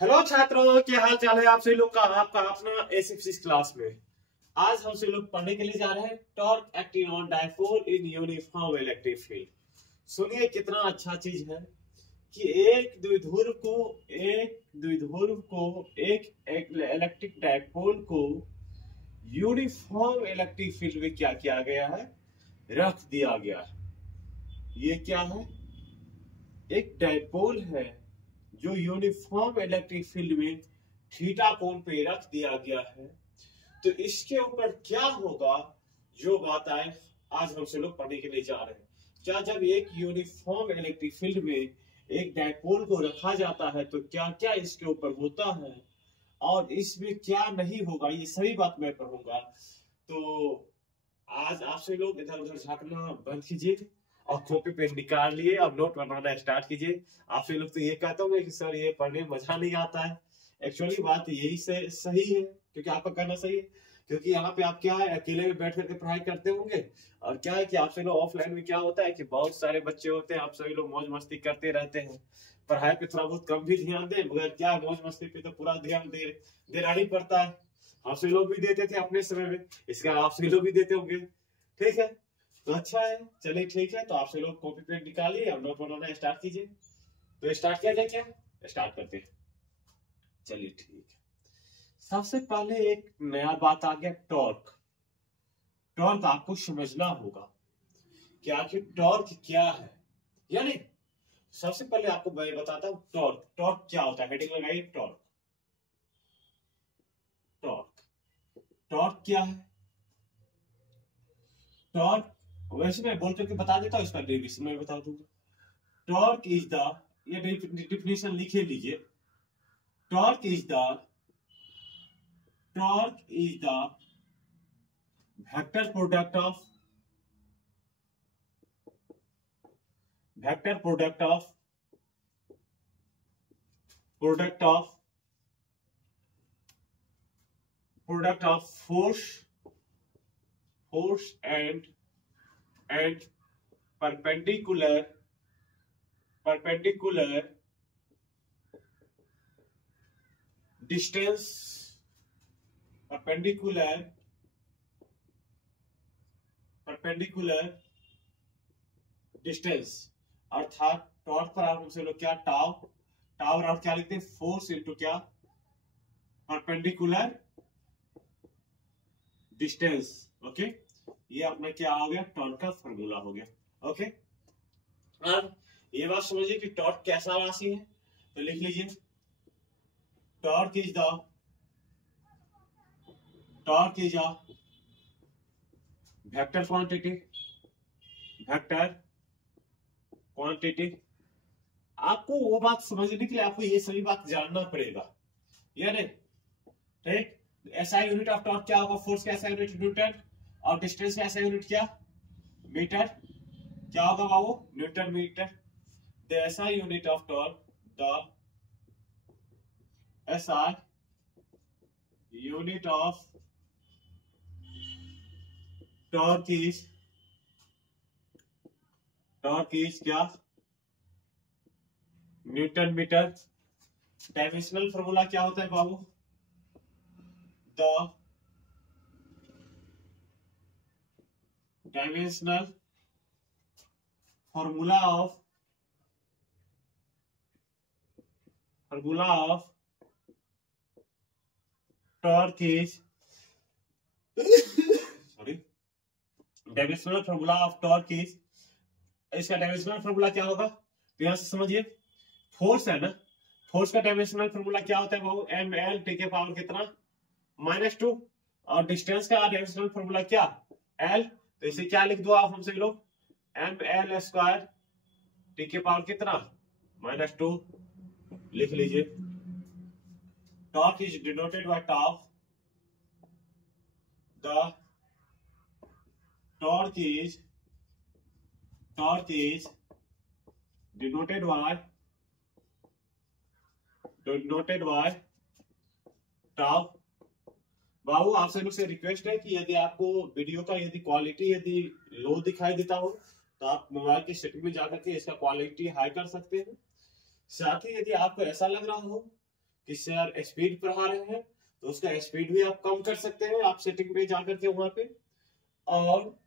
Hello छात्रों, क्या हाल चाल है आप सभी लोग का। आपका अपना A6 क्लास में आज हम सभी लोग पढ़ने के लिए जा रहे हैं torque acting on dipole in uniform electric field. सुनिए कितना अच्छा चीज है कि एक इलेक्ट्रिक डायपोल को यूनिफॉर्म इलेक्ट्रिक फील्ड में क्या किया गया है, रख दिया गया है। ये क्या है? एक डायपोल है जो यूनिफॉर्म इलेक्ट्रिक फील्ड में थीटा कोण पे रख दिया गया है। तो इसके ऊपर क्या होगा, जो बात आए आज हम से लोग पढ़ने के लिए जा रहे हैं। क्या जब एक यूनिफॉर्म इलेक्ट्रिक फील्ड में एक डायपोल को रखा जाता है तो क्या क्या इसके ऊपर होता है और इसमें क्या नहीं होगा, ये सभी बात मैं पढ़ूंगा। तो आज आपसे लोग इधर उधर झांकना बंद कीजिए और कॉपी पेन निकाल लिए, अब नोट बनाना स्टार्ट कीजिए। आपसे लोग तो ये कहते होंगे कि सर ये पढ़ने में मजा नहीं आता है। एक्चुअली बात यही से सही है, क्योंकि आपका कहना सही है। क्योंकि यहाँ पे आप क्या है, अकेले में बैठ करके पढ़ाई करते होंगे और क्या है कि आपसे लोग ऑफलाइन में क्या होता है कि बहुत सारे बच्चे होते हैं, आप सभी लोग मौज मस्ती करते रहते हैं। पढ़ाई पे थोड़ा बहुत कम भी ध्यान दें, मगर क्या मौज मस्ती पे तो पूरा ध्यान देना ही पड़ता है। आप सभी लोग भी देते थे अपने समय में, इसका आप सभी लोग भी देते होंगे। ठीक है, तो अच्छा है, चलिए ठीक है। तो आपसे लोग कॉपी पेन निकालिए और नोट बनाना स्टार्ट कीजिए। तो स्टार्ट किया जाए, क्या स्टार्ट करते हैं। चलिए ठीक है। सबसे पहले एक नया बात आ गया, टॉर्क। टॉर्क आपको समझना होगा कि आखिर टॉर्क क्या है। यानी सबसे पहले आपको मैं बताता हूं टॉर्क। टॉर्क क्या होता है, हेडिंग लगाइए टॉर्क। टॉर्क टॉर्क क्या है? टॉर्क वैसे मैं बोल करके बता देता हूँ, इसका डेफिनेशन मैं बता दूंगा। टॉर्क इज द, ये डेफिनेशन लिखे लीजिए। Torque is the vector product of force and perpendicular distance अर्थात टॉर्क पर आप हमसे लोग क्या टाव और क्या लिखते हैं, फोर्स इनटू क्या, परपेंडिकुलर डिस्टेंस। ओके, ये अपना क्या हो गया, टॉर्क का फॉर्मूला हो गया। ओके, अब ये बात समझिए कि टॉर्क कैसा राशि है, तो लिख लीजिए torque is a vector quantity. आपको वो बात समझने के लिए आपको ये सभी बात जानना पड़ेगा, या नहीं? ठीक, एसआई यूनिट ऑफ टॉर्क क्या होगा, फोर्स का एसआई यूनिट न्यूटन और डिस्टेंस का एसआई यूनिट क्या, मीटर। क्या होगा बाबू, newton metre. The SI unit of torque, the SI unit of torque is क्या, न्यूटन मीटर। डायमेंशनल फॉर्मूला क्या होता है बाबू, the dimensional formula of torque is sorry dimensional formula of torque is, इसका डायमेंशनल फॉर्मूला क्या होगा, तो यहां से समझिए फोर्स है ना, फोर्स का डायमेंशनल फॉर्मूला क्या होता है बाबू, एम एल टी के पावर कितना, -2। और डिस्टेंस का डायमेंशनल फॉर्मूला क्या, एल। तो इसे क्या लिख दो आप हमसे लोग, एम एल स्क्वायर टी के पावर कितना, -2 लिख लीजिए। Torque is denoted by tau, the torque is denoted by tau. बाबू आपसे लोग से रिक्वेस्ट है कि यदि आपको वीडियो का क्वालिटी लो दिखाई देता हो तो आप मोबाइल की सेटिंग में जाकर के इसका क्वालिटी हाई कर सकते हैं। साथ ही यदि आपको ऐसा लग रहा हो किससे यार स्पीड बढ़ा रहे हैं तो उसका स्पीड भी आप कम कर सकते हैं आप सेटिंग पे जाकर के वहां पे। और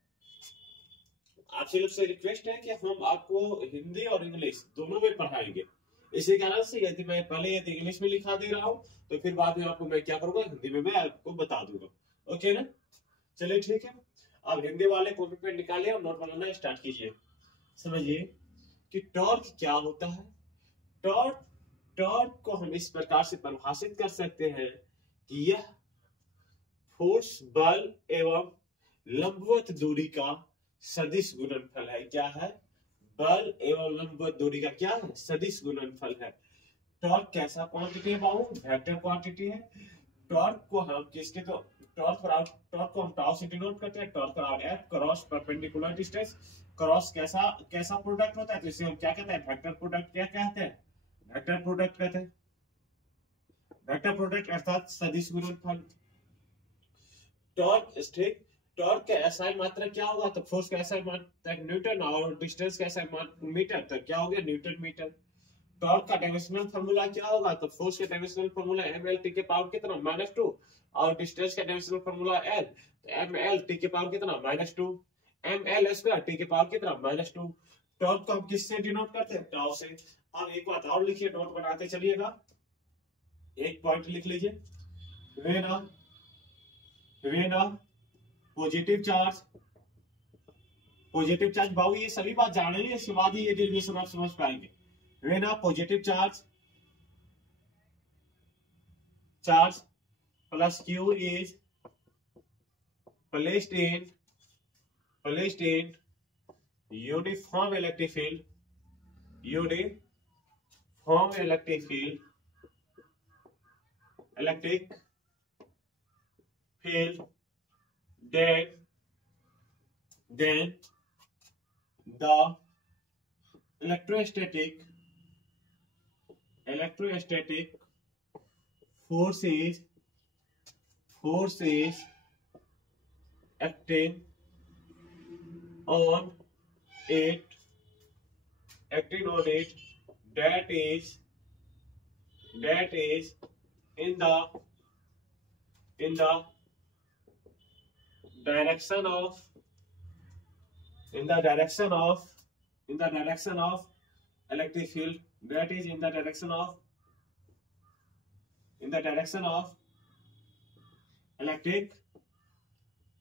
आपसे लोग से रिक्वेस्ट है कि हम आपको हिंदी और इंग्लिश दोनों में पढ़ाएंगे। इसी कारण से यदि मैं पहले यदि इंग्लिश में लिखा दे रहा हूँ तो फिर बाद में आपको मैं क्या करूंगा हिंदी में मैं आपको बता दूंगा। ओके ना, चलिए ठीक है। अब हिंदी वाले कॉपी पेन निकालिए और नोट बनाना स्टार्ट कीजिए। समझिए कि टॉर्क क्या होता है। टॉर्क टॉर्क को हम इस प्रकार से परिभाषित कर सकते हैं कि यह फोर्स बल एवं लंबवत दूरी का सदिश गुणनफल है। क्या है? बल एवं लंबवत दूरी का क्या है? सदिश गुणनफल है। टॉर्क कैसा क्वांटिटी है बाबू? वेक्टर क्वांटिटी है। टॉर्क को हम किसके तो टॉर्क को हम टाउ से डिनोट करते हैं। Torque around F cross perpendicular distance. Cross कैसा कैसा प्रोडक्ट होता है तो इसे हम क्या कहते हैं? Vector product. क्या कहते हैं? वेक्टर प्रोडक्ट कहते हैं। वेक्टर प्रोडक्ट अर्थात सदिश गुणनफल। टॉर्क स्थिर टॉर्क का एसआई मात्रा क्या होगा? तो फोर्स का एसआई मात्रा न्यूटन और डिस्टेंस का एसआई मीटर, तो क्या हो गया? Newton metre. टॉर्क का डायमेंशनल फार्मूला क्या होगा? तो फोर्स का डायमेंशनल फार्मूला ml टी के पावर कितना? -2। और डिस्टेंस का डायमेंशनल फार्मूला l, तो ml टी के पावर कितना? -2। ml स्क्वायर टी के पावर कितना? -2। टॉर्क को हम किससे डिनोट करते हैं? टाउ से। अब एक बात और लिखिए, नोट बनाते चलिएगा। एक पॉइंट लिख लीजिए। वेन पॉजिटिव चार्ज बाबू ये सभी बात जानेंगे, इसके बाद ही ये डेरिवेशन आप समझ पाएंगे। When positive charge plus Q is placed in uniform electric field then the electrostatic force is acting on it that is in the direction of electric field, that is in the direction of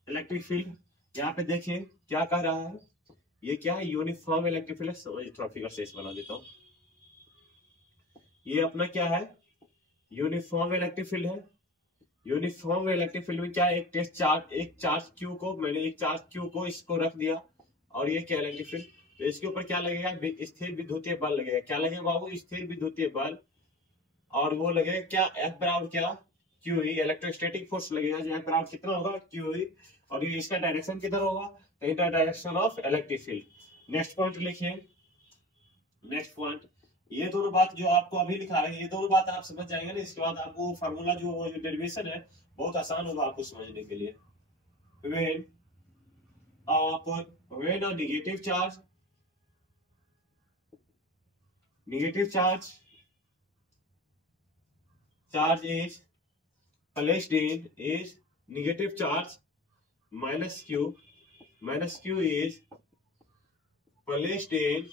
electric field. यहाँ पे देखिए क्या कह रहा है, ये क्या है? Uniform electric field. थोड़ा फिगर से बना देता हूँ। ये अपना क्या है? यूनिफॉर्म इलेक्ट्रिक फील्ड है। यूनिफॉर्म इलेक्ट्रिक फील्ड में क्या है? एक चार्ज क्यू को मैंने इसको रख दिया और ये क्या इलेक्ट्रिक फील्ड, तो इसके ऊपर क्या लगेगा? स्थिर विद्युतीय बल लगेगा। क्या लगेगा बाबू? स्थिर विद्युतीय बल। और वो लगेगा क्या? F बराबर क्या? क्यू ही। इलेक्ट्रोस्टैटिक फोर्स लगेगा जो F बराबर कितना होगा? क्यू ही। और ये इसका डायरेक्शन किधर होगा? तो in the direction of electric field. Next point लिखिए। नेक्स्ट पॉइंट, ये दोनों बात जो आपको अभी लिखा है, ये दोनों बात आप समझ जाएंगे ना, इसके बाद आपको फार्मूला जो डेरिवेशन है बहुत आसान होगा आपको समझने के लिए। when a negative charge is placed in is negative charge minus q is placed in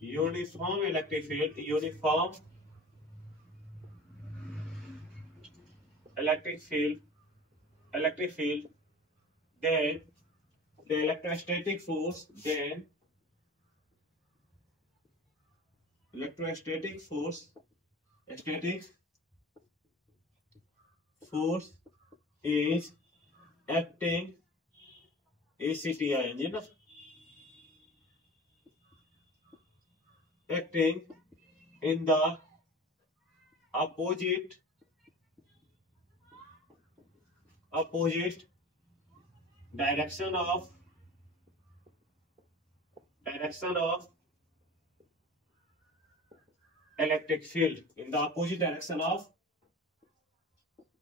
uniform electric field, then the electrostatic force is acting ACTING ना, acting in the opposite direction of electric field, in the opposite direction of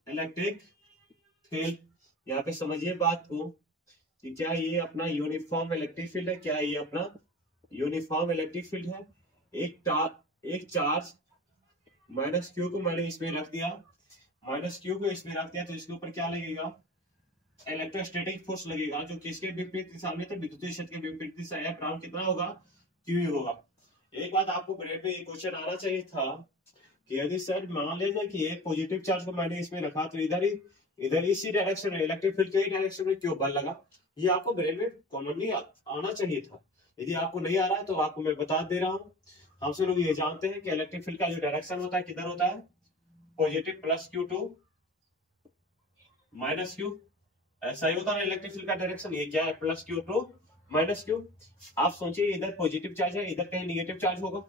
electric field। यहाँ पे समझिए बात को कि क्या ये अपना यूनिफॉर्म इलेक्ट्रिक फील्ड है? क्या ये अपना यूनिफॉर्म इलेक्ट्रिक फील्ड है? एक चार्ज माइनस क्यू को मैंने इसमें रख दिया, माइनस क्यू को इसमें रख दिया, तो इसके ऊपर क्या लगेगा, इलेक्ट्रोस्टैटिक फोर्स लगेगा, जो किसके विपरीत दिशा में थे, विद्युतीय क्षेत्र के विपरीत दिशा, F राउंड कितना होगा, क्यू होगा। एक बात आपको ब्रेक में क्वेश्चन आना चाहिए था कि यदि सर मान लीजिए कि एक पॉजिटिव चार्ज को मैंने इसमें रखा, तो इधर इसी डायरेक्शन में इलेक्ट्रिक फील्ड के ही डायरेक्शन में क्यों बल लगा, ये आपको ब्रेक में कॉमनली आना चाहिए था। यदि आपको नहीं आ रहा है तो आपको मैं बता दे रहा हूँ। हम सब लोग ये जानते हैं कि इलेक्ट्रिक फील्ड का जो डायरेक्शन होता है किधर होता है, positive plus Q to minus Q, ऐसा ही होता है इलेक्ट्रिक फील्ड का डायरेक्शन। ये क्या है, plus Q to minus Q. आप सोचिए इधर पॉजिटिव चार्ज है, इधर कहीं निगेटिव चार्ज होगा,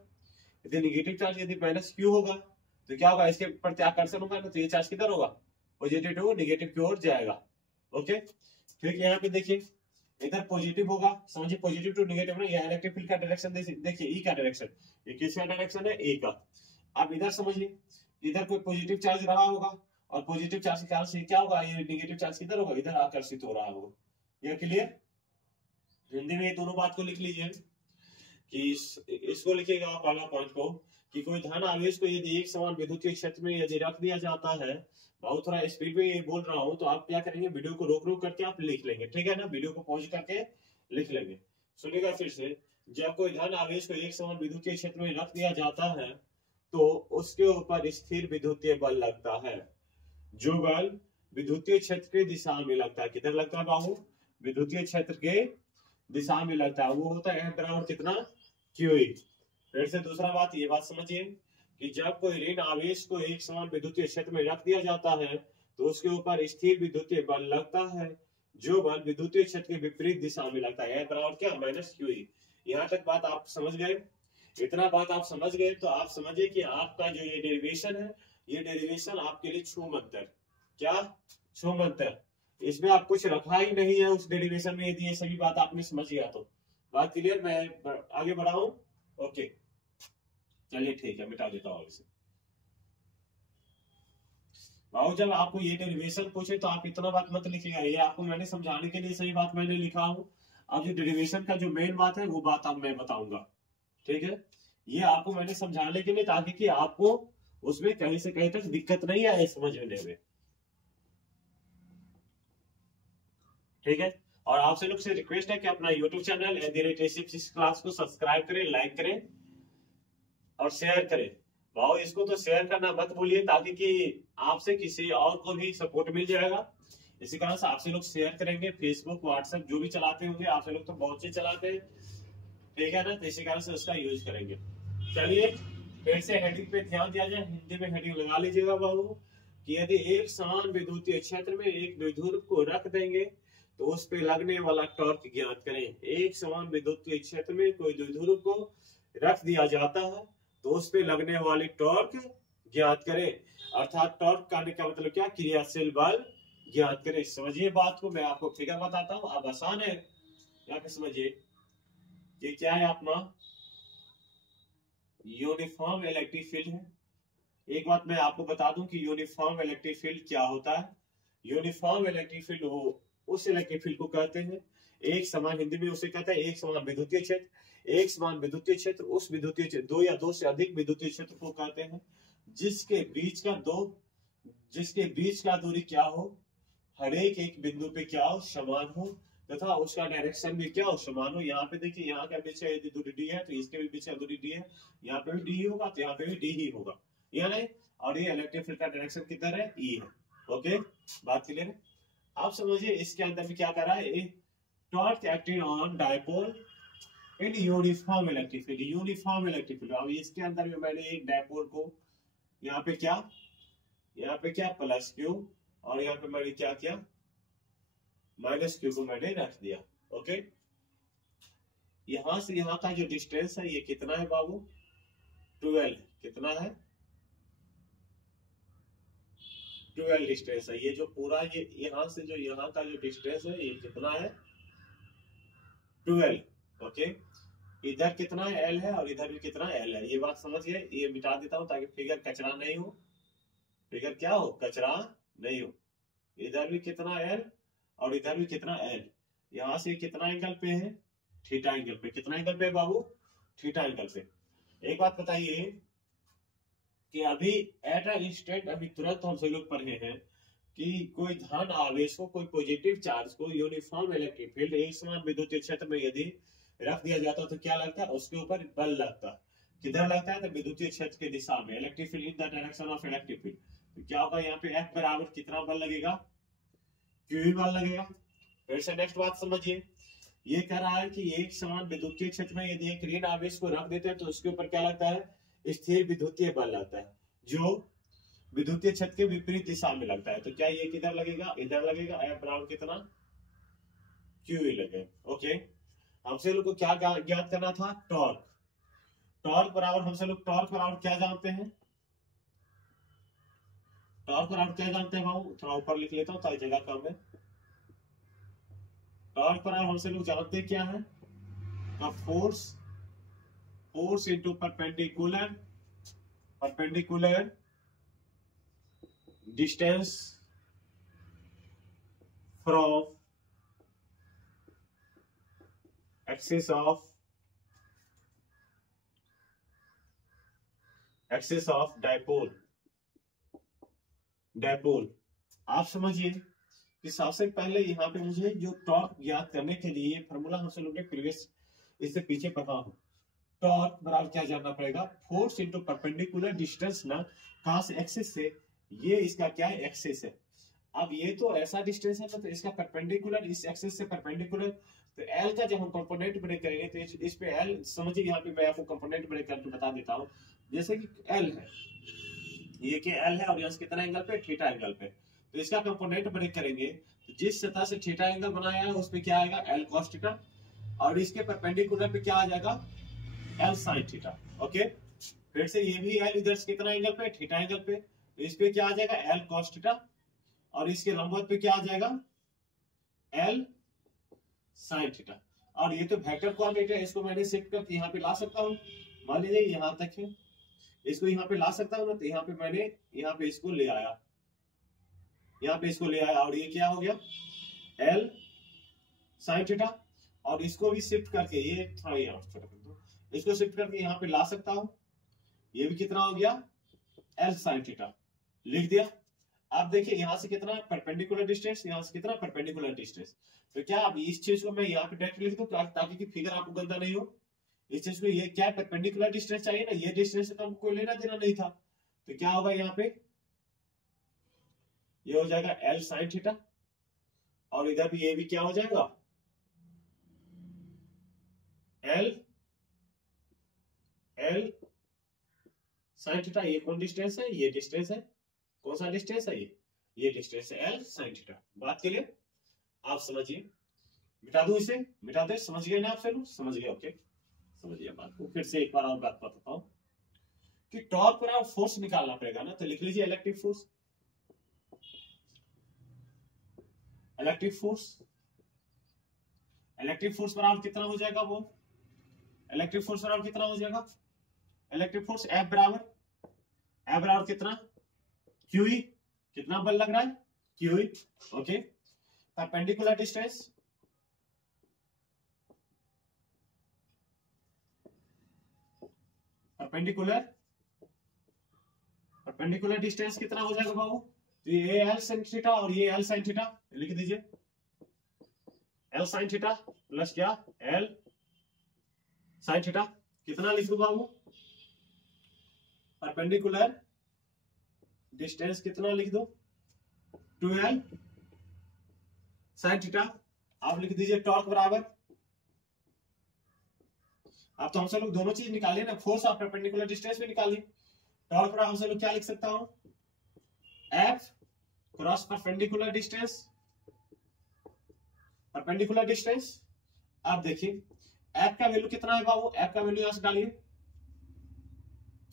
यदि निगेटिव चार्ज यदि माइनस क्यू होगा तो क्या होगा, इसके प्रति आकर्षण होगा ना, तो ये चार्ज किधर होगा, पॉजिटिव टू निगेटिव की ओर जाएगा। ओके, ठीक है, यहाँ पे देखिए इधर पॉजिटिव होगा, समझिए पॉजिटिव टू निगेटिव ना, ये इलेक्ट्रिक फील्ड का डायरेक्शन देखिए, ई का डायरेक्शन, ये किसका डायरेक्शन है, ए का। अब इधर समझिए, इधर कोई पॉजिटिव चार्ज रहा होगा, और पॉजिटिव चार्ज के कारण से क्या होगा, ये निगेटिव चार्ज किधर होगा, इधर आकर्षित हो रहा होगा। ये क्लियर, हिंदी में ये दोनों बात को लिख लीजिए कि इसको लिखिएगा पहला पॉइंट को, कि कोई धन आवेश को यदि एक समान विद्युतीय क्षेत्र में यदि रख दिया जाता है, बहुत थोड़ा स्पीड में ये बोल रहा हूं, तो आप क्या करेंगे, वीडियो को रोक रोक करके आप लिख लेंगे, ठीक है ना, वीडियो को पॉज करके लिख लेंगे। सुनिएगा फिर से, जब कोई धन आवेश को एक समान विद्युतीय क्षेत्र में रख दिया जाता है तो उसके ऊपर स्थिर विद्युतीय बल लगता है, जो बल विद्युतीय क्षेत्र के दिशा में लगता है, किधर लगता है बाबू, विद्युतीय क्षेत्र के दिशा में लगता है, वो होता है F बराबर कितना, क्यू। फिर से दूसरा बात, ये बात समझिए कि जब कोई ऋण आवेश को एक समान विद्युतीय क्षेत्र में रख दिया जाता है तो उसके ऊपर स्थिर विद्युतीय बल लगता है, जो बल विद्युतीय क्षेत्र के विपरीत दिशा में लगता है, F बराबर क्या, माइनस क्यू। यहाँ तक बात आप समझ गए, इतना बात आप समझ गए तो आप समझिए कि आपका जो ये डेरिवेशन है, ये डेरिवेशन आपके लिए छूमंतर, क्या छूमंतर, इसमें आप कुछ रखा ही नहीं है उस डेरिवेशन में, यदि ये सभी बात आपने समझ लिया तो। बात क्लियर, मैं आगे बढ़ाऊं, ओके चलिए ठीक है, मिटा देता हूं इसे। और जब आपको ये डेरिवेशन पूछे तो आप इतना बात मत लिखिएगा, ये आपको मैंने समझाने के लिए सही बात मैंने लिखा हूँ। अब जो डेरिवेशन का जो मेन बात है वो बात अब मैं बताऊंगा, ठीक है, ये आपको मैंने समझाने के लिए, ताकि कि आपको उसमें कहीं से कहीं तक दिक्कत नहीं आए समझने में, ठीक है। और आपसे लोग से रिक्वेस्ट है कि अपना यूट्यूब चैनल क्लास को सब्सक्राइब करें, लाइक करें और शेयर करें। भाव इसको तो शेयर करना मत भूलिए, ताकि कि आपसे किसी और को भी सपोर्ट मिल जाएगा। इसी कारण से आपसे लोग शेयर करेंगे, फेसबुक व्हाट्सएप जो भी चलाते होंगे, आपसे लोग तो बहुत से चलाते हैं, ठीक है ना, तो इसी कारण से उसका यूज करेंगे। चलिए फिर से हेडिंग पे ध्यान दिया जाए, हिंदी में हेडिंग लगा लीजिएगा बाबू, कि यदि एक समान विद्युतीय क्षेत्र में एक द्विध्रुव को रख देंगे तो उस पे लगने वाला टॉर्क ज्ञात करें। एक समान विद्युतीय क्षेत्र में कोई द्विध्रुव को रख दिया जाता है तो उस पे लगने वाले टॉर्क ज्ञात करें, अर्थात टॉर्क करने का मतलब क्या, क्रियाशील बल ज्ञात करें। समझिए बात को, मैं आपको फिगर बताता हूँ, अब आसान है, यहाँ पे समझिए। ये क्या है अपना यूनिफॉर्म इलेक्ट्रिक फील्ड है। एक बात मैं आपको बता दूं कि यूनिफॉर्म इलेक्ट्रिक फील्ड क्या होता है। यूनिफॉर्म इलेक्ट्रिक फील्ड वो उस इलेक्ट्रिक फील्ड को कहते हैं, एक समान, हिंदी में उसे कहते हैं एक समान विद्युतीय क्षेत्र। एक समान विद्युतीय क्षेत्र उस विद्युतीय क्षेत्र, दो या दो से अधिक विद्युतीय क्षेत्र को कहते हैं जिसके बीच का दूरी क्या हो, हर एक बिंदु पे क्या हो, समान हो, तथा उसका डायरेक्शन भी क्या हो, समान हो। यहाँ पे देखिए, यहाँ का बीच यदि दूरी डी है तो इसके भी बीच का दूरी डी है, यहाँ पे भी डी होगा तो यहाँ पे भी डी ही होगा, ये नहीं। और ये इलेक्ट्रिक फील्ड का डायरेक्शन किधर है, ई है। ओके, बात क्लियर है। आप समझिए इसके अंदर भी क्या कर रहा है, torque acting on dipole in uniform electric field, uniform electric field. अब इसके अंदर में मैंने एक डायपोल को यहाँ पे क्या प्लस क्यू, और यहाँ पे मैंने क्या किया, माइनस क्यू को मैंने रख दिया। ओके, यहां से यहाँ का जो डिस्टेंस है ये कितना है बाबू, 12, कितना है, 12 डिस्टेंस है। ये जो पूरा ये यहाँ से जो यहाँ का जो डिस्टेंस है ये कितना है, 12। ओके, इधर कितना एल है और इधर भी कितना एल है, ये बात समझिए। ये मिटा देता हूं ताकि फिगर कचरा नहीं हो, फिगर क्या हो, कचरा नहीं हो। इधर भी कितना एल और इधर भी कितना एल, यहाँ से कितना एंगल पे है, थीटा एंगल पे। कितना एंगल पे बाबू, थीटा एंगल पे। एक बात बताइए कि अभी एट अ इंस्टेंट, अभी तुरंत हम सब लोग पढ़े हैं कि कोई धन आवेश को, कोई पॉजिटिव चार्ज को यूनिफॉर्म इलेक्ट्रिक फील्ड एक समान विद्युतीय क्षेत्र में यदि रख दिया जाता तो क्या लगता है, उसके ऊपर बल लगता है। किधर लगता है, तो विद्युतीय क्षेत्र की दिशा में, electric field in the direction of electric field. तो क्या होगा यहाँ पे F बराबर कितना बल लगेगा, क्यू बल लगेगा। फिर से नेक्स्ट बात समझिए, ये कह रहा है कि एक समान विद्युतीय क्षेत्र में यदि एक ऋण आवेश को रख देते हैं तो उसके ऊपर क्या लगता है, स्थिर विद्युतीय बल लगता है, जो विद्युतीय क्षेत्र के विपरीत दिशा में लगता है। तो क्या ये किधर लगेगा, इधर लगेगा। F बराबर कितना, क्यू लगेगा। ओके, हमसे लोग को क्या ज्ञात करना था, टॉर्क। टॉर्क बराबर हमसे लोग टॉर्क बराबर क्या जानते हैं, टॉर्क बराबर क्या जानते हैं भाऊ, थोड़ा ऊपर लिख लेता हूं ताकि जगह कम है। टॉर्क बराबर हमसे लोग जानते क्या है, force, force into perpendicular, perpendicular distance from axis of dipole. Dipole आप समझिए कि सबसे पहले यहाँ पे मुझे जो टॉर्क ज्ञात करने के लिए फॉर्मूला हमसे लोग ने प्रीवियस इससे पीछे पढ़ा हूं। टॉर्क बराबर क्या जानना पड़ेगा, फोर्स इनटू परपेंडिकुलर डिस्टेंस ना, कहां से, एक्सिस से। ये इसका क्या है, एक्सिस है। अब ये तो ऐसा डिस्टेंस है तो इसका परपेंडिकुलर, इस एक्सिस से परपेंडिकुलर, तो एल का जब हम कंपोनेंट ब्रेक करेंगे तो इस पे एल समझिए, यहाँ पे मैं आपको कंपोनेंट ब्रेक करके बता देता हूँ। जैसे कि एल है, ये के एल है और यहाँ कितना एंगल पे, थीटा एंगल पे, तो इसका कंपोनेंट ब्रेक करेंगे तो जिस सतह से थीटा एंगल बनाया है उस पे क्या आएगा, एल कॉस थीटा, और इसके परपेंडिकुलर पे क्या आ जाएगा, एल साइन थीटा। ओके, फिर से ये भी एल इधर से कितना एंगल पे, थीटा एंगल पे, तो इस पे क्या आ जाएगा, एल कॉस थीटा, और इसके लंबवत पे क्या आ जाएगा, एल साइन थीटा। और ये तो वेक्टर कोऑर्डिनेट है, इसको मैंने शिफ्ट करके यहाँ पे ला सकता हूँ। मान लीजिए यहाँ तक है, इसको यहाँ पे ला सकता हूँ ना, तो यहाँ पे मैंने यहाँ पे इसको ले आया, यहाँ पे इसको ले आया, और ये क्या हो गया, एल साइन थीटा, और इसको भी शिफ्ट करके, ये थोड़ा यहाँ छोटा कर दो, इसको शिफ्ट करके यहाँ पे ला सकता हूँ। ये भी कितना हो गया, एल साइन थीटा, लिख दिया। आप देखिए यहाँ से कितना परपेंडिकुलर डिस्टेंस, यहाँ से कितना परपेंडिकुलर डिस्टेंस। तो क्या अब इस चीज को मैं यहाँ पे डायरेक्ट लिख दूं ताकि कि फिगर आपको गंदा नहीं हो। इस चीज को, ये क्या परपेंडिकुलर डिस्टेंस चाहिए ना, ये डिस्टेंस से तो हमको कोई लेना देना नहीं था। तो क्या होगा यहाँ पे, ये हो जाएगा एल साइन थीटा, और इधर भी ये भी क्या हो जाएगा, एल साइन थीटा। ये कौन डिस्टेंस है, ये डिस्टेंस है, कौन सा डिस्टेंस है, ये डिस्टेंस है एल साइन थीटा। बात के लिए आप समझिए, मिटा दूं इसे, मिटा दे, समझ गए ना आप लोग, समझ गए। ओके, समझ गया बात को। फिर से एक बार और बात बताता हूं कि टॉर्क पर आप फोर्स निकालना पड़ेगा ना, तो लिख लीजिए electric force. Electric force, electric force बराबर कितना हो जाएगा, वो इलेक्ट्रिक फोर्स बराबर कितना हो जाएगा, इलेक्ट्रिक फोर्स एफ बराबर कितना, क्यूई, कितना बल लग रहा है, QE. Okay, perpendicular distance, perpendicular distance कितना हो जाएगा बाबू, तो ये एल साइन थीटा और ये एल साइन थीटा, लिख दीजिए एल साइन थीटा प्लस क्या, एल साइन थीटा। कितना लिख दू बाबू, परपेंडिकुलर डिस्टेंस कितना लिख दो, 2l साइन थीटा। आप लिख दीजिए टॉर्क बराबर, अब तो हमसे लोग दोनों चीज निकालिए ना, फोर्स और परपेंडिकुलर डिस्टेंस भी निकालिए। टॉर्क बराबर हमसे लोग क्या लिख सकता हूं, F cross perpendicular distance, perpendicular distance. आप देखिए एफ का वैल्यू कितना है बाबू, एफ का वैल्यू यहां से डालिए,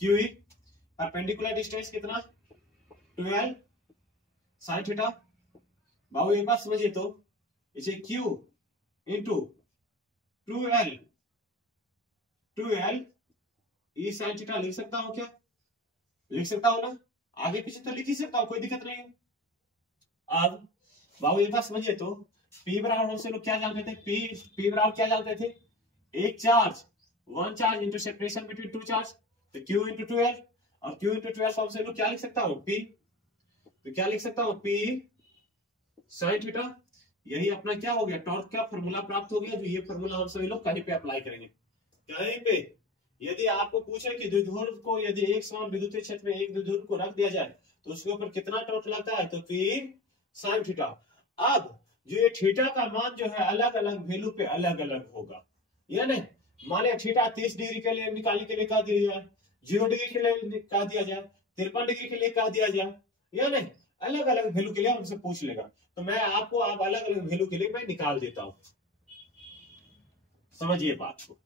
क्यूई, परपेंडिकुलर डिस्टेंस कितना, 12 साइन थीटा। बाबू एक बात समझिए, तो इसे Q इंटू 2L ई साइन थीटा लिख सकता हूं क्या, लिख सकता हूं ना, आगे पीछे तो लिख ही सकता हूं, कोई दिक्कत नहीं है। अब बाबू एक बात समझिए, तो P बराबर हमसे लोग क्या जानते थे, P बराबर क्या जानते थे, एक charge, one charge into separation between two charge, तो Q इंटू 2L, और Q इंटू 12 फॉर्म से लोग क्या लिख सकता हूँ, P, तो क्या लिख सकता हूँ, P sin थीटा। यही अपना क्या हो गया, टॉर्क का फॉर्मूला प्राप्त हो गया, जो ये फॉर्मूला हम सभी लोग कहीं पे अप्लाई करेंगे, कहीं पे। यदि आपको पूछे कि द्विध्रुव को यदि एक समान विद्युतीय क्षेत्र में एक द्विध्रुव को रख दिया जाए तो उसके ऊपर कितना टॉर्क लगता है, तो P sin थीटा। अब जो ये थीटा का मान जो है अलग अलग वैल्यू पे अलग अलग होगा, यानी मान लिया थीटा 30 डिग्री के लिए निकालने के लिए कह दिया जाए, 0 डिग्री के लिए कह दिया जाए, 53 डिग्री के लिए कह दिया जाए, यानी अलग अलग वैल्यू के लिए हमसे पूछ लेगा, तो मैं आपको आप अलग अलग वैल्यू के लिए मैं निकाल देता हूं। समझिए बात को,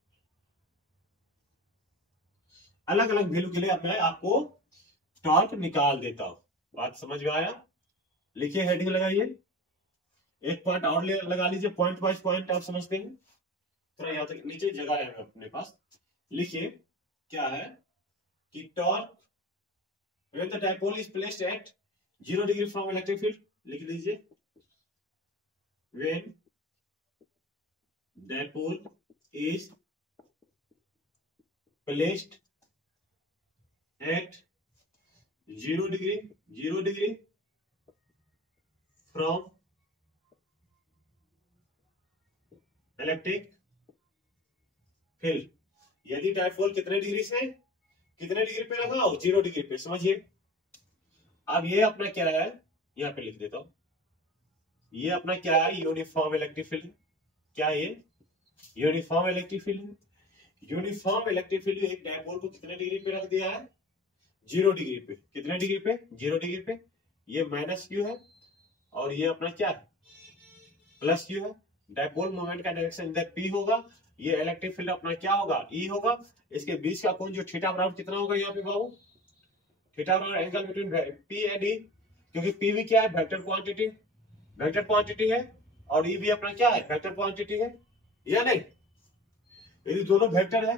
अलग अलग वैल्यू के लिए मैं आपको टॉर्क निकाल देता हूं। बात समझ में आया? लिखिए, हेडिंग लगाइए, एक पॉइंट और लगा लीजिए, पॉइंट वाइज पॉइंट आप समझते हैं, थोड़ा यहां तक नीचे जगह है अपने पास। लिखिए क्या है कि torque when the dipole is placed at 0 degree from electric field, लिख लीजिए, when dipole is placed at 0 degree from electric field, यदि डायपोल कितने डिग्री से कितने डिग्री पे रखा हो, 0 डिग्री पे, समझिए। अब ये अपना क्या है, यहां पे लिख देता हूं, ये अपना क्या है, यूनिफॉर्म इलेक्ट्रिक फील्ड। क्या है ये, यूनिफॉर्म इलेक्ट्रिक फील्ड है। यूनिफॉर्म इलेक्ट्रिक फील्ड एक डायपोल को कितने डिग्री पे रख दिया है, 0 डिग्री पे। कितने डिग्री पे, 0 डिग्री पे। ये माइनस क्यू है और ये अपना क्या है, प्लस क्यू है। डायपोल मोमेंट का डायरेक्शन इधर पी होगा, ये इलेक्ट्रिक फील्ड अपना क्या होगा, ई होगा। इसके बीच का कोण जो थीटा बराबर कितना होगा यहाँ पे बाबू, थीटा बराबर एंगल बिटवीन पी एंड ई, क्योंकि पी भी क्या है, वेक्टर क्वांटिटी है, और ई भी अपना क्या है, वेक्टर क्वांटिटी है, या नहीं। यदि दोनों वेक्टर है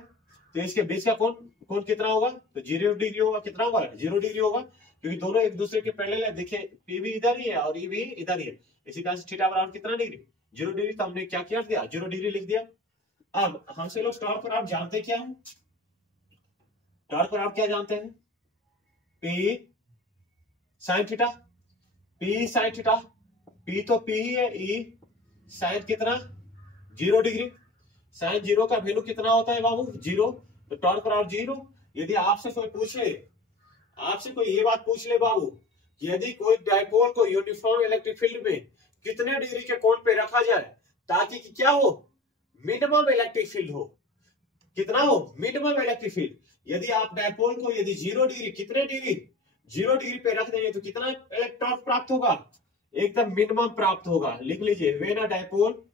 तो इसके बीच का कोण कितना होगा, तो 0 डिग्री होगा। कितना होगा, 0 डिग्री होगा, क्योंकि दोनों एक दूसरे के पैरेलल है। देखिए पी भी इधर ही है और ई भी इधर ही है, इसी कारण से थीटा बराबर कितना डिग्री, 0 डिग्री। तो हमने क्या किया दिया, 0 डिग्री लिख दिया। अब हमसे लोग टॉर्क पर आप जानते क्या है, टॉर्क पर आप क्या जानते हैं, P sine theta, P sine theta, P तो पी ही है, ई साइन कितना, 0 डिग्री। साइन 0 का वैल्यू कितना होता है बाबू, 0, तो टॉर्क पर आप 0। यदि आपसे कोई पूछे, आपसे कोई ये बात पूछ ले बाबू, यदि कोई डायपोल को यूनिफॉर्म इलेक्ट्रिक फील्ड में कितने डिग्री के कोण पे रखा जाए ताकि कि क्या हो, मिनिमम इलेक्ट्रिक फील्ड हो, कितना हो, मिनिमम इलेक्ट्रिक फील्ड। यदि आप डायपोल को यदि 0 डिग्री, कितने डिग्री, 0 डिग्री पे रख देंगे तो कितना इलेक्ट्रॉन प्राप्त होगा, एकदम मिनिमम प्राप्त होगा। लिख लीजिए, when a dipole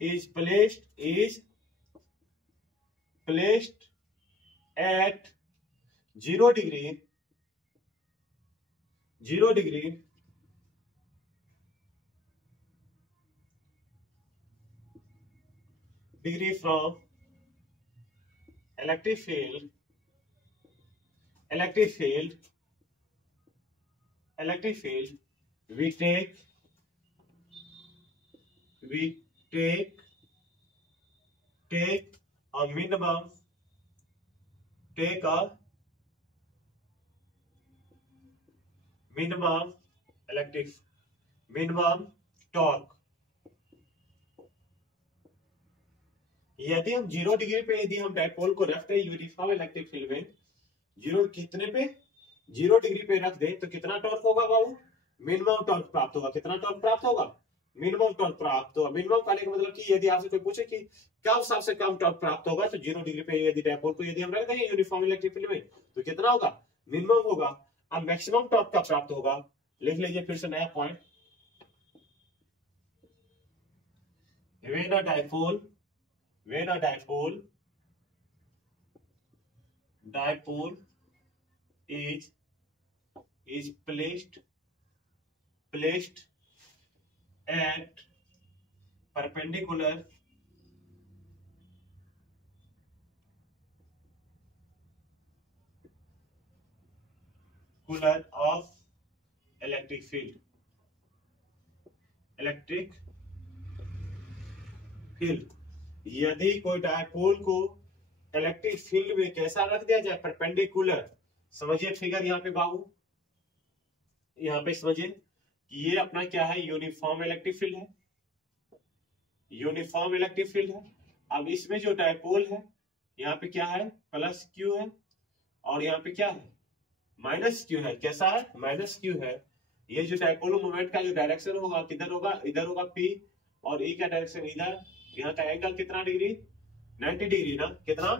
is placed at 0 degree from electric field, we take a minimum torque। यदि हम 0 डिग्री पे यदि हम डायपोल को रखते हैं यूनिफॉर्म इलेक्ट्रिक फील्ड में, 0 कितने पे, 0 डिग्री पे रख दे तो कितना टॉर्क होगा बाबू, मिनिमम टॉर्क प्राप्त होगा। कितना टॉर्क प्राप्त होगा, मिनिमम टॉर्क प्राप्त होगा। मिनिमम कहने का मतलब कि यदि आपसे कोई पूछे कि कम सबसे कम टॉर्क प्राप्त होगा, तो 0 डिग्री पे यदि डायपोल को यदि हम रख देंगे यूनिफॉर्म इलेक्ट्रिक फील्ड में तो कितना होगा, मिनिमम होगा। अब मैक्सिमम टॉर्क का प्राप्त होगा, लिख लीजिए फिर से नया point, when a dipole is placed at perpendicular of electric field, यदि कोई डायपोल को इलेक्ट्रिक फील्ड में कैसा रख दिया जाए, परपेंडिकुलर। समझिए फिगर यहाँ पे बाबू, यहाँ पे समझिए ये अपना क्या है, यूनिफॉर्म इलेक्ट्रिक फील्ड है, यूनिफॉर्म इलेक्ट्रिक फील्ड है। अब इसमें जो डायपोल है यहाँ पे क्या है, प्लस क्यू है, और यहाँ पे क्या है, माइनस क्यू है। कैसा है, माइनस क्यू है। ये जो डायपोल मोमेंट का जो डायरेक्शन होगा किधर होगा, इधर होगा पी, और ई का डायरेक्शन इधर। यहाँ का एंगल कितना डिग्री, 90 डिग्री ना, कितना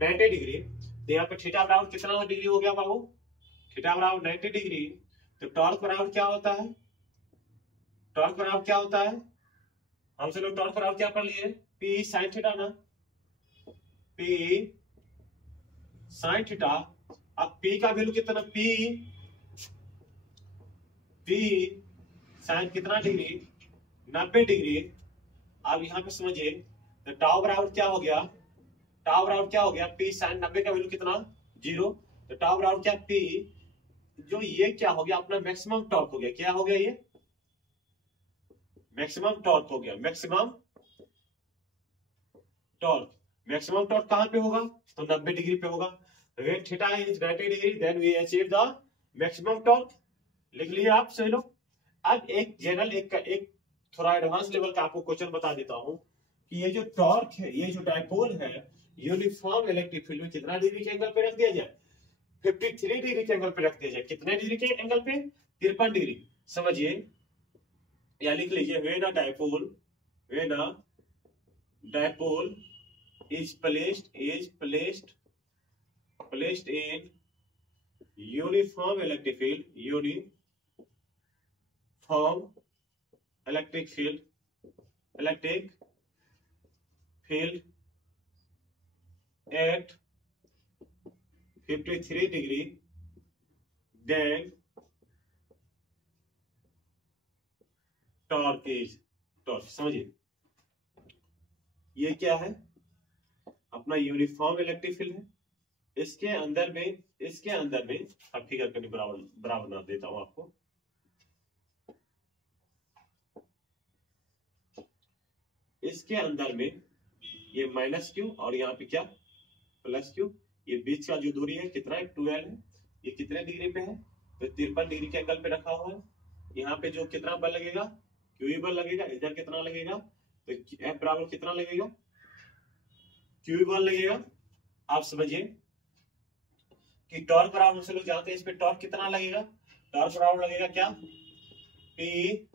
90 डिग्री। तो यहाँ पे थीटा बराबर कितना डिग्री हो गया बाबू, थीटा बराबर 90 डिग्री। तो टॉर्क बराबर क्या होता है, टॉर्क बराबर क्या होता है, हमसे लोग टॉर्क बराबर क्या पढ़ लिए, पी साइन थीटा ना, पी साइन थीटा। अब पी का वैल्यू कितना, पी साइन कितना डिग्री, 90 डिग्री। अब यहाँ पे समझिए तो टाउ बराबर क्या हो गया, टाउ बराबर क्या हो गया, पी साइन 90 का वैल्यू कितना, 0। तो टाउ बराबर क्या, पी जो ये क्या हो गया अपना मैक्सिमम टॉर्क हो गया। क्या हो गया, ये मैक्सिमम टॉर्क हो गया, मैक्सिमम टॉर्क। मैक्सिमम टॉर्क कहां पे होगा, तो 90 डिग्री पे होगा। when theta is 90 degree then we achieve the maximum torque। लिख लिए आप सही लोग। अब एक जनरल एक थोड़ा एडवांस लेवल का आपको क्वेश्चन बता देता हूं कि ये जो टॉर्क है, ये जो डायपोल है, यूनिफॉर्म इलेक्ट्रिक फील्ड में कितना डिग्री के एंगल पे रख दिया जाए, 53 डिग्री के एंगल पे रख दिया जाए। कितने डिग्री के एंगल पे, 53 डिग्री। समझिए या लिख लीजिए, when a dipole is placed in uniform electric field at 53 degree, then torque is torque. समझिए ये क्या है, अपना यूनिफॉर्म इलेक्ट्रिक फील्ड है। इसके अंदर में अब फिगर करने बराबर बना देता हूं आपको। इसके अंदर में ये माइनस क्यू और यहाँ पे क्या, प्लस क्यू। ये बीच का जो दूरी है कितना है, 12 है। ये कितने डिग्री पे है, तो 53 डिग्री के एंगल पे रखा हुआ है। यहाँ पे जो कितना बल लगेगा, क्यू बल लगेगा। इधर कितना लगेगा, तो एफ बराबर कितना लगेगा, क्यू बल लगेगा। आप समझिए कि टॉर्क बराबर से लोग जानते हैं, इस पे टॉर्क कितना लगेगा, टॉर्क बराबर लगेगा क्या, पी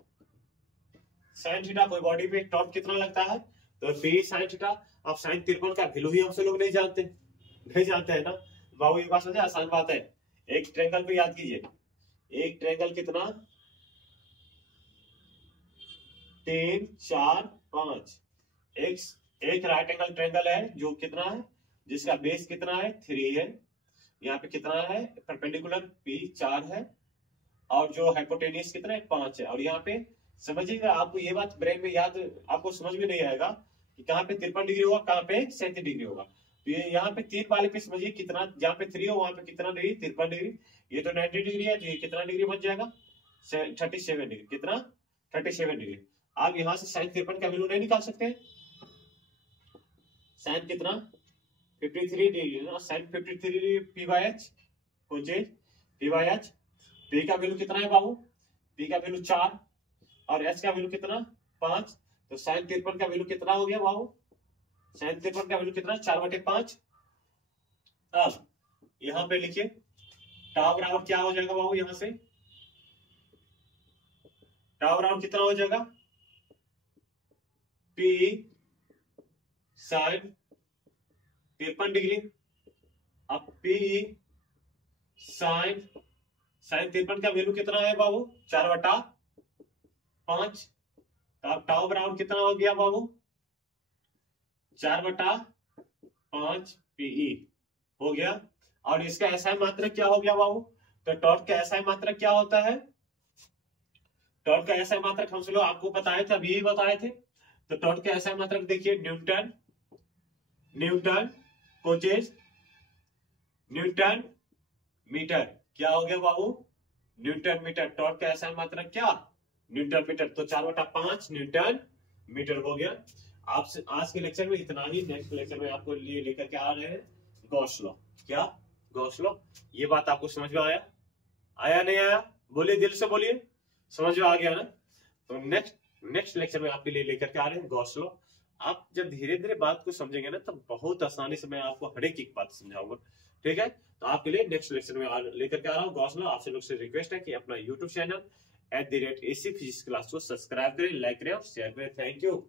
साइन थीटा। कोई बॉडी पे टॉर्क कितना लगता है, तो पी साइन थीटा। अब साइन 53 का वैल्यू ही हमसे लोग नहीं जानते हैं ना बाबू। ये बात समझे, आसान बात है। एक ट्रायंगल पे याद कीजिए, एक ट्रायंगल कितना, 3 4 5। एक राइट एंगल ट्रायंगल है जो कितना है, जिसका बेस कितना है, 3 है। यहाँ पे कितना है, परपेंडिकुलर पी 4 है, और जो हाइपोटेनियस कितना है, 5 है। और यहाँ पे समझिएगा, आपको ये बात ब्रेन में याद, आपको समझ में नहीं आएगा कि कहाँ पे 53 डिग्री होगा, कहाँ पे 37 डिग्री होगा। तो ये यहाँ पे 3 वाले पे समझिए कितना, जहाँ पे 3 हो वहां पे कितना डिग्री, 53 डिग्री। ये तो 90 डिग्री है, तो ये कितना डिग्री बच जाएगा, 37 डिग्री। कितना, 37 डिग्री। आप यहाँ से साइन 53 का वैल्यू नहीं निकाल सकते, साइन कितना 53 डिग्री ना, sine 53 degree P by H, P by H. P का वैल्यू कितना है बाबू, पी का वैल्यू 4 और एच का वैल्यू कितना 5। तो साइन 53 का वैल्यू कितना हो गया बाबू, साइन 53 का वैल्यू कितना, 4/5। अब यहां पे लिखिए टाउ बराबर क्या हो जाएगा बाबू, यहां से टाउ बराबर कितना हो जाएगा, पी साइन 53 डिग्री। अब पी साइन 53 का वैल्यू कितना है बाबू, 4/5। तो अब टाउ बराबर कितना हो गया बाबू, 4/5 पीई हो गया। और इसका एसआई मात्रक क्या हो गया बाबू, तो टॉर्क का एसआई मात्रक क्या होता है, टॉर्क का एसआई मात्रक हम लोग आपको बताए थे, अभी बताए थे। तो टॉर्क का एसआई मात्रक देखिए, न्यूटन कोजेस न्यूटन मीटर। क्या हो गया बाबू, न्यूटन मीटर। टॉर्क का एसआई मात्रक क्या, न्यूटन मीटर। तो 4/5 न्यूटन मीटर हो गया। आपसे आज के लेक्चर में इतना ही। नेक्स्ट लेक्चर में आपको लिए लेकर के आ रहे हैं गॉस लॉ। क्या? Gauss law. ये बात आपको समझ में आया? आया नहीं आया? बोलिए, दिल से बोलिए, समझ में आ गया ना? तो नेक्स्ट लेक्चर में आपके लिए लेकर के आ रहे हैं गॉस लॉ। आप जब धीरे धीरे बात को समझेंगे ना, तब बहुत आसानी से मैं आपको हर एक बात समझाऊंगा। ठीक है, तो आपके लिए नेक्स्ट लेक्चर में लेकर के आ रहा हूँ गॉस लॉ। आपसे लोग से रिक्वेस्ट है कि अपना YouTube channel @AC Physics class को सब्सक्राइब करें, लाइक करें और शेयर करें। Thank you.